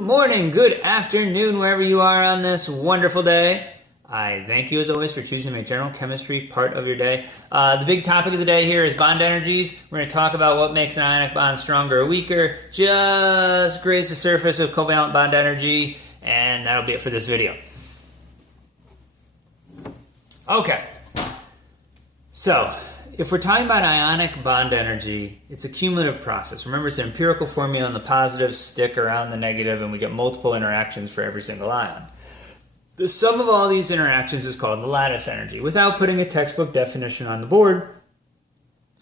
morning, good afternoon, wherever you are on this wonderful day. I thank you as always for choosing my general chemistry part of your day. The big topic of the day here is bond energies. We're going to talk about what makes an ionic bond stronger or weaker, just graze the surface of covalent bond energy, and that'll be it for this video. Okay, so if we're talking about ionic bond energy, it's a cumulative process. Remember, it's an empirical formula, and the positives stick around the negative, and we get multiple interactions for every single ion. The sum of all these interactions is called the lattice energy. Without putting a textbook definition on the board,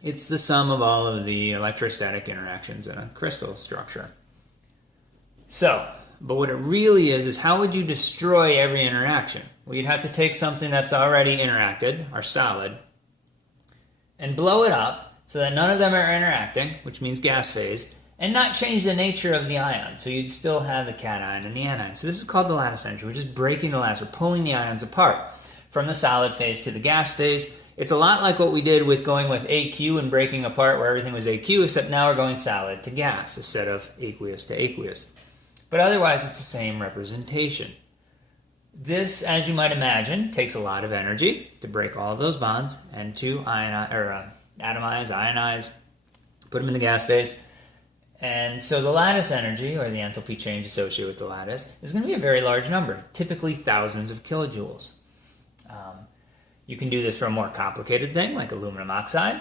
it's the sum of all of the electrostatic interactions in a crystal structure. But what it really is how would you destroy every interaction? Well, you'd have to take something that's already interacted, or solid, and blow it up so that none of them are interacting, which means gas phase, and not change the nature of the ion. So you'd still have the cation and the anion. So this is called the lattice energy. We're just breaking the lattice. We're pulling the ions apart from the solid phase to the gas phase. It's a lot like what we did with going with AQ and breaking apart where everything was AQ, except now we're going solid to gas instead of aqueous to aqueous. But otherwise, it's the same representation. This, as you might imagine, takes a lot of energy to break all of those bonds and to atomize, ionize, put them in the gas phase. And so the lattice energy, or the enthalpy change associated with the lattice, is going to be a very large number, typically thousands of kilojoules. You can do this for a more complicated thing, like aluminum oxide.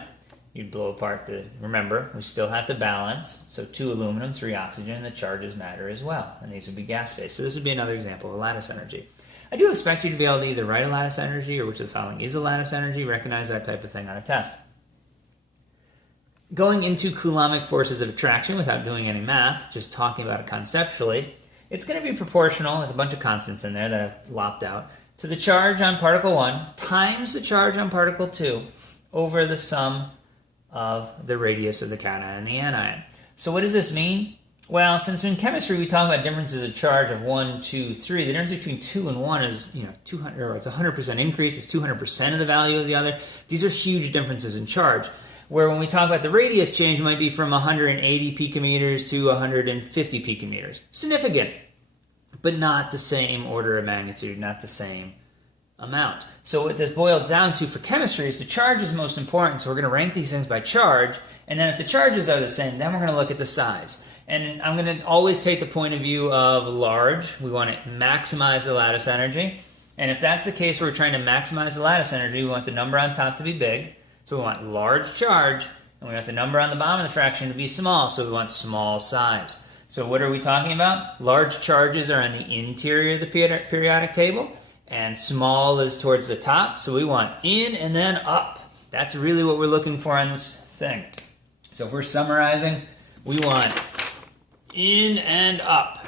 You'd blow apart remember, we still have to balance, so 2 aluminum, 3 oxygen, the charges matter as well, and these would be gas phase. So this would be another example of lattice energy. I do expect you to be able to either write a lattice energy or which of the following is a lattice energy, recognize that type of thing on a test. Going into Coulombic forces of attraction without doing any math, just talking about it conceptually, it's going to be proportional with a bunch of constants in there that I've lopped out to the charge on particle 1 times the charge on particle 2 over the sum of the radius of the cation and the anion. So what does this mean? Well, since in chemistry we talk about differences of charge of 1, 2, 3, the difference between 2 and 1 is 200, or it's 100% increase, it's 200% of the value of the other. These are huge differences in charge. Where when we talk about the radius change, it might be from 180 picometers to 150 picometers. Significant, but not the same order of magnitude, not the same amount. So what this boils down to for chemistry is the charge is most important, so we're going to rank these things by charge, and then if the charges are the same, then we're going to look at the size. And I'm going to always take the point of view of large. We want to maximize the lattice energy, and if that's the case where we're trying to maximize the lattice energy, we want the number on top to be big. So we want large charge, and we want the number on the bottom of the fraction to be small, so we want small size. So what are we talking about? Large charges are on the interior of the periodic table, and small is towards the top, so we want in and then up. That's really what we're looking for on this thing. So if we're summarizing, we want in and up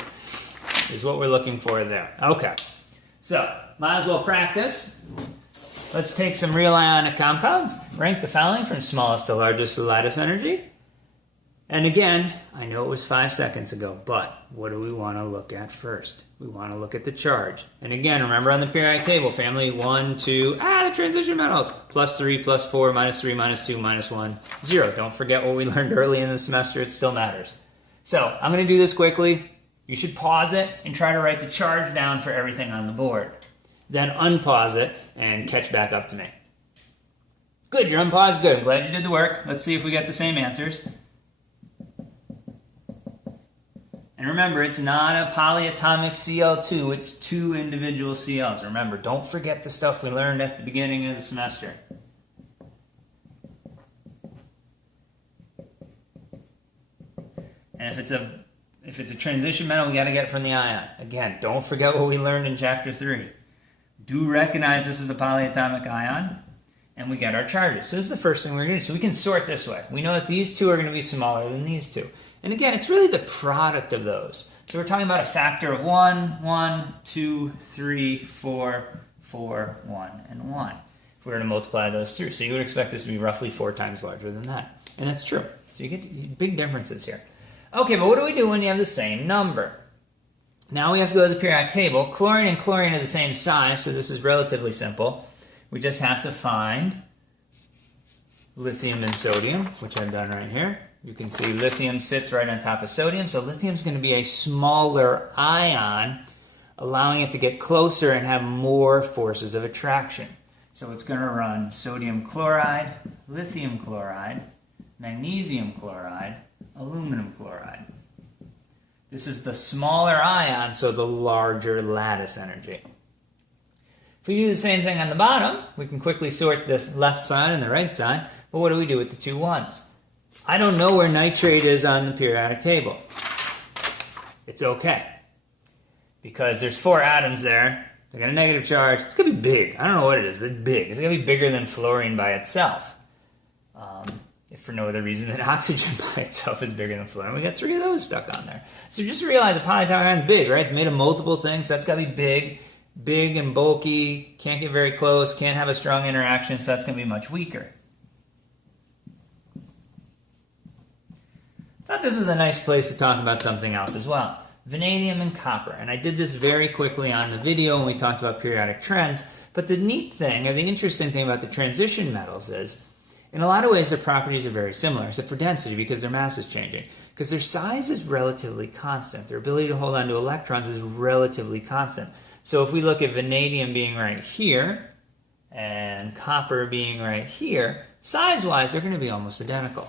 is what we're looking for there. Okay, so might as well practice. Let's take some real ionic compounds, rank the following from smallest to largest of lattice energy. And again, I know it was 5 seconds ago, but what do we want to look at first? We want to look at the charge. And again, remember on the periodic table, family 1, 2, the transition metals, +3, +4, -3, -2, -1, 0. Don't forget what we learned early in the semester, it still matters. So I'm going to do this quickly. You should pause it and try to write the charge down for everything on the board. Then unpause it and catch back up to me. Good, you're unpaused. Good. I'm glad you did the work. Let's see if we get the same answers. And remember, it's not a polyatomic Cl2. It's 2 individual Cls. Remember, don't forget the stuff we learned at the beginning of the semester. And if it's a transition metal, we got to get it from the ion. Again, don't forget what we learned in chapter 3. Do recognize this is a polyatomic ion, and we get our charges. So this is the first thing we're going to do. So we can sort this way. We know that these 2 are going to be smaller than these 2. And again, it's really the product of those. So we're talking about a factor of 1, 1, 2, 3, 4, 4, 1, and 1. If we were to multiply those through. So you would expect this to be roughly 4 times larger than that. And that's true. So you get big differences here. Okay, but what do we do when you have the same number? Now we have to go to the periodic table. Chlorine and chlorine are the same size, so this is relatively simple. We just have to find lithium and sodium, which I've done right here. you can see lithium sits right on top of sodium, so lithium is going to be a smaller ion, allowing it to get closer and have more forces of attraction. So it's going to run sodium chloride, lithium chloride, magnesium chloride, aluminum chloride. This is the smaller ion, so the larger lattice energy. If we do the same thing on the bottom, we can quickly sort this left side and the right side, but what do we do with the two ones? I don't know where nitrate is on the periodic table. It's okay, because there's 4 atoms there. They got a negative charge. It's going to be big. I don't know what it is, but it's big. It's going to be bigger than fluorine by itself. If for no other reason than oxygen by itself is bigger than fluorine. We got 3 of those stuck on there. So just realize a polyatomic ion is big, right? It's made of multiple things, so that's got to be big. Big and bulky, can't get very close, can't have a strong interaction, so that's going to be much weaker. Thought this was a nice place to talk about something else as well. Vanadium and copper. And I did this very quickly on the video when we talked about periodic trends. But the neat thing, or the interesting thing about the transition metals is, in a lot of ways, their properties are very similar, except for density, because their mass is changing. Because their size is relatively constant. Their ability to hold on to electrons is relatively constant. So if we look at vanadium being right here, and copper being right here, size-wise, they're going to be almost identical.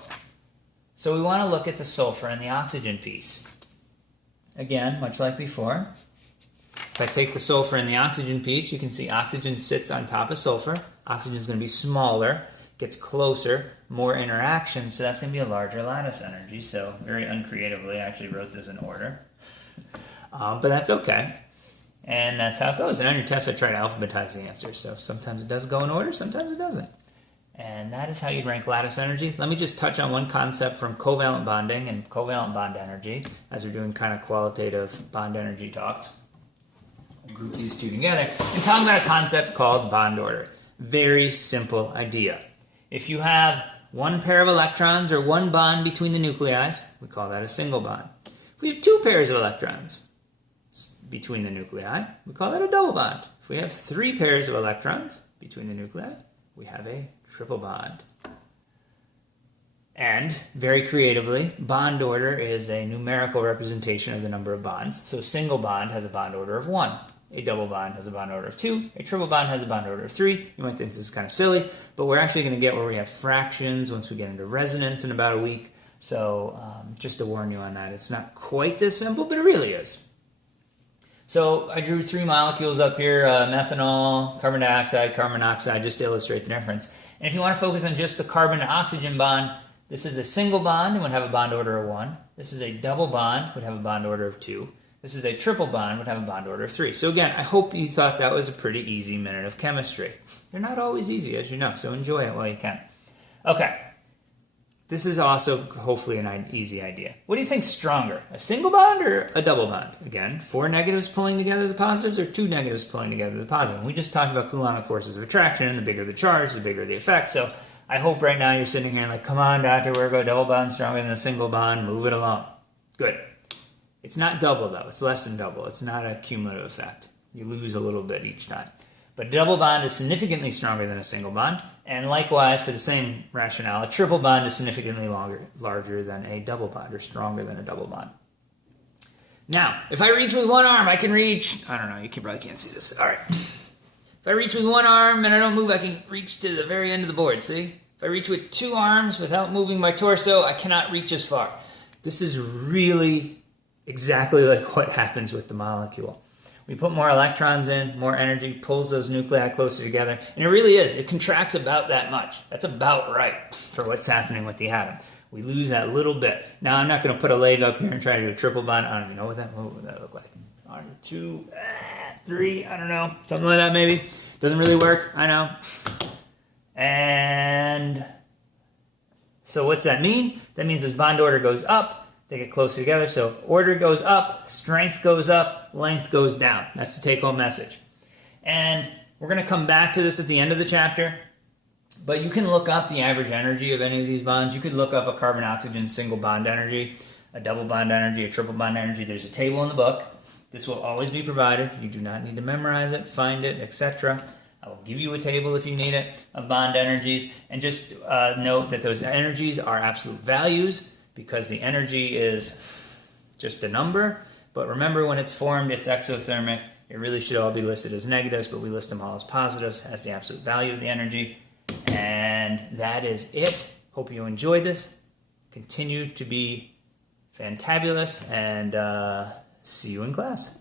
So we want to look at the sulfur and the oxygen piece. Again, much like before, if I take the sulfur and the oxygen piece, you can see oxygen sits on top of sulfur. Oxygen is going to be smaller, gets closer, more interaction, so that's going to be a larger lattice energy. So very uncreatively, I actually wrote this in order. But that's okay. And that's how it goes. And on your test, I try to alphabetize the answers. So sometimes it does go in order, sometimes it doesn't. And that is how you'd rank lattice energy. Let me just touch on one concept from covalent bonding and covalent bond energy, as we're doing kind of qualitative bond energy talks. We'll group these two together and talk about a concept called bond order. Very simple idea. If you have one pair of electrons or one bond between the nuclei, we call that a single bond. If we have 2 pairs of electrons between the nuclei, we call that a double bond. If we have 3 pairs of electrons between the nuclei, we have a triple bond. And, very creatively, bond order is a numerical representation of the number of bonds. So a single bond has a bond order of 1. A double bond has a bond order of 2. A triple bond has a bond order of 3. You might think this is kind of silly, but we're actually going to get where we have fractions once we get into resonance in about a week. So just to warn you on that, it's not quite this simple, but it really is. So I drew 3 molecules up here, methanol, carbon dioxide, carbon monoxide, just to illustrate the difference. And if you want to focus on just the carbon to oxygen bond, this is a single bond and would have a bond order of 1. This is a double bond, would have a bond order of 2. This is a triple bond, would have a bond order of 3. So again, I hope you thought that was a pretty easy minute of chemistry. They're not always easy, as you know, so enjoy it while you can. Okay. This is also hopefully an easy idea. What do you think's stronger, a single bond or a double bond? Again, 4 negatives pulling together the positives or 2 negatives pulling together the positive. We just talked about Coulombic forces of attraction. The bigger the charge, the bigger the effect. So I hope right now you're sitting here like, come on, Dr. Wergo, double bond stronger than a single bond. Move it along. Good. It's not double, though. It's less than double. It's not a cumulative effect. You lose a little bit each time. But a double bond is significantly stronger than a single bond. And likewise, for the same rationale, a triple bond is significantly larger than a double bond, or stronger than a double bond. Now, if I reach with one arm, I can reach... I don't know, you probably can't see this. All right. If I reach with one arm and I don't move, I can reach to the very end of the board, see? If I reach with 2 arms without moving my torso, I cannot reach as far. This is really exactly like what happens with the molecule. We put more electrons in, more energy, pulls those nuclei closer together, and it really is. It contracts about that much. That's about right for what's happening with the atom. We lose that little bit. Now, I'm not going to put a leg up here and try to do a triple bond. I don't even know what would that look like. 1, 2, 3, I don't know. Something like that, maybe. Doesn't really work, I know. And so what's that mean? That means as bond order goes up, they get closer together. So order goes up, strength goes up, length goes down. That's the take-home message. And we're going to come back to this at the end of the chapter. But you can look up the average energy of any of these bonds. You could look up a carbon-oxygen single bond energy, a double bond energy, a triple bond energy. There's a table in the book. This will always be provided. You do not need to memorize it, find it, etc. I will give you a table if you need it of bond energies. And just note that those energies are absolute values. because the energy is just a number. But remember, when it's formed, it's exothermic. It really should all be listed as negatives, but we list them all as positives as the absolute value of the energy. And that is it. Hope you enjoyed this. Continue to be fantabulous, and see you in class.